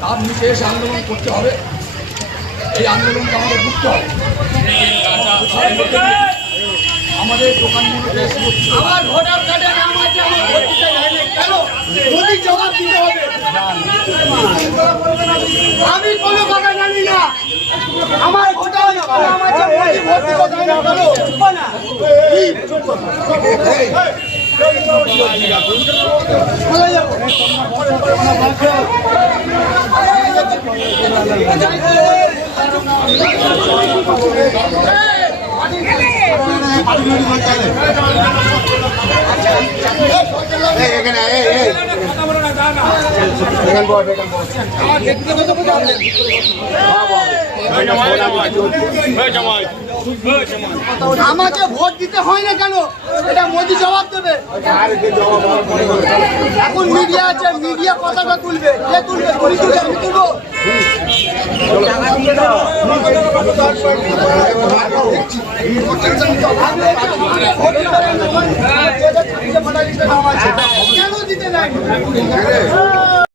তার নিচে এসে আন্দোলন করতে হবে। এই আন্দোলনটা আমাদের বুঝতে হবে। আমাদের দোকানগুলোতে আমার ভোটার কার্ডে নাম আছে, আমার ভোট দিতে যায়নি কেন? যদি জবাব দিতে হবে। আমি কোনো কথা জানি না, আমার ভোটার নাম আছে, ভোট দিতে যায়নি কেন? আমাকে ভোট দিতে হয় না কেন? এটা মোদি জবাব দেবে। এখন মিডিয়া আছে, মিডিয়া কথাটা তুলবে। কে তুলবে? তুমি তুলবে, আমি তুলবো। কেন দিতে নাই?